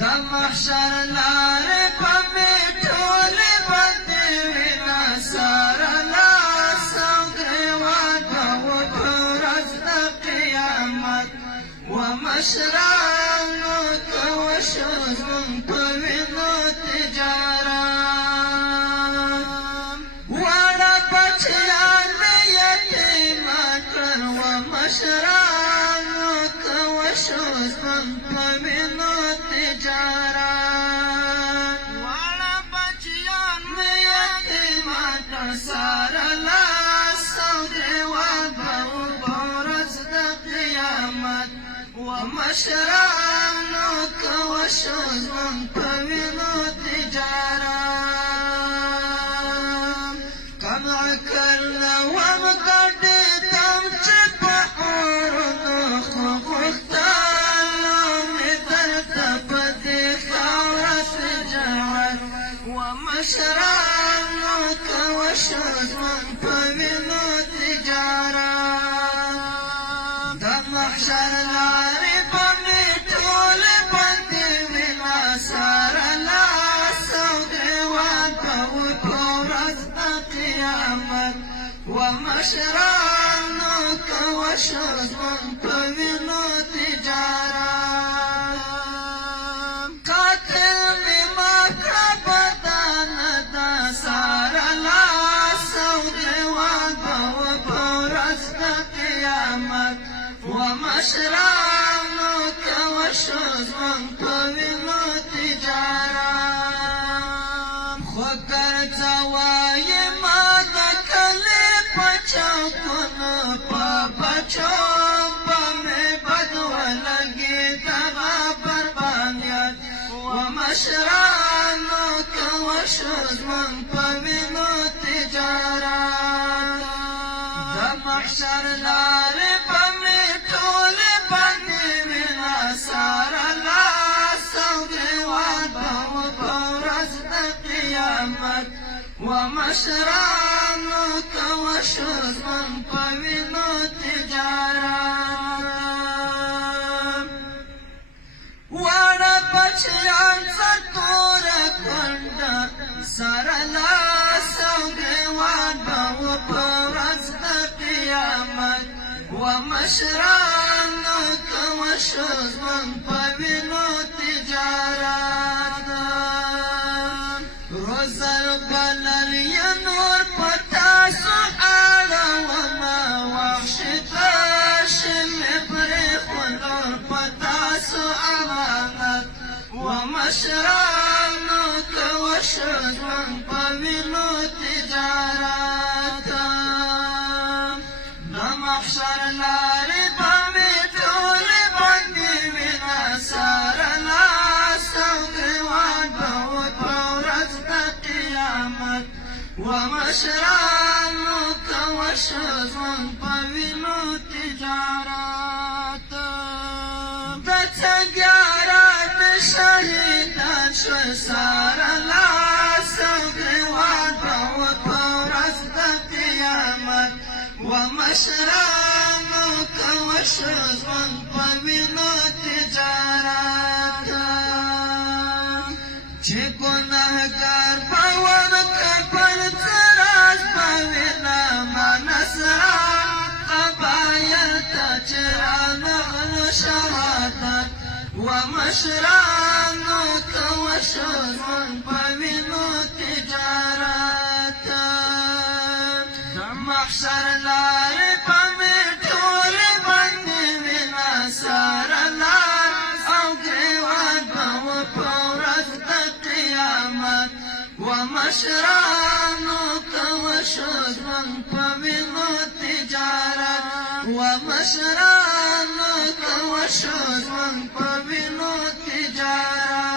د محشر لارې په مې ټولې بندې وي ناڅاره لاس او ګرېوان به و په ورځ د قیامت و مشرانو ته وشو زموږ په وینو تجارت واړه بچیان مې یتیمان کړل و مشرانو ته وشو زموږ په وینو تجارت واړه بچیان مې یتیمان کړل ساره لاس او ګرېوان به و په ورځ د قیامت و مشرانو ته وشو زموږ په وینو تجارت قمع کړله وم ګډې دم چې په اورونو خو غوښتلو مې درته په دې خاوره سجاوت و مشرانو ته وشو زموږ په وینو تجارت د محشر لارې به مې ټولې بندې وي ناڅاره لاس او ګرېوان به و په ورځ د قیامت و مشرانو ته وشو زموږ په وینو تجارت قاتل مې مات کړه بدانه دا ساره لاس او ګرېوان به و په ورځ د قیامت و مشرانو ته وشو زموږ په وینو تجارت خو کرځه وایي ما د کلي په چوکونو په بچو به مې بد ولګي دغه بربانیت و مشرانو ته وشو زموږ په وینو تجارت د محشر لارې به مې ټولې بندې وي ناڅاره لاس او ګرېوان به و په ورځ د قیامت و مشرانو ته وشو زموږ په وینو تجارت واړه بچیان څټوره کونډه سره لاس او ګرېوان به و په ورځ د قیامت و مشرانو ته وشو زموږ په وینو تجارت روزل بلل یا نور په تاسو اړومه وحشي تشه مې پرېښو نور په تاسو امانت و مشرانو ته وشو زموږ په وینو تجارت د محشر لارې به مې ټولې بندې وي ناڅاره لاس او ګرېوان به و په ورځ د قیامت و مشرانو ته وشو زموږ په وینو تجارت د څنګیاران مې شهیدان شول ساره لاس او ګرېوان به و په ورځ د قیامت و مشرانو ته وشو زموږ په وینو تجارت چې ګناهګار به ورکړل څراغ په وینه منصران قبایل ته چې رانغلو شهادت و مشرانو ته وشو زموږ په وینو تجارت د محشر لارې به مې ټولې بندې وي ناڅاره لاس او ګرېوان به و په ورځ د قیامت و مشرانو ته وشو زموږ په وینو تجارت و مشرانو ته وشو زموږ په وینو تجارت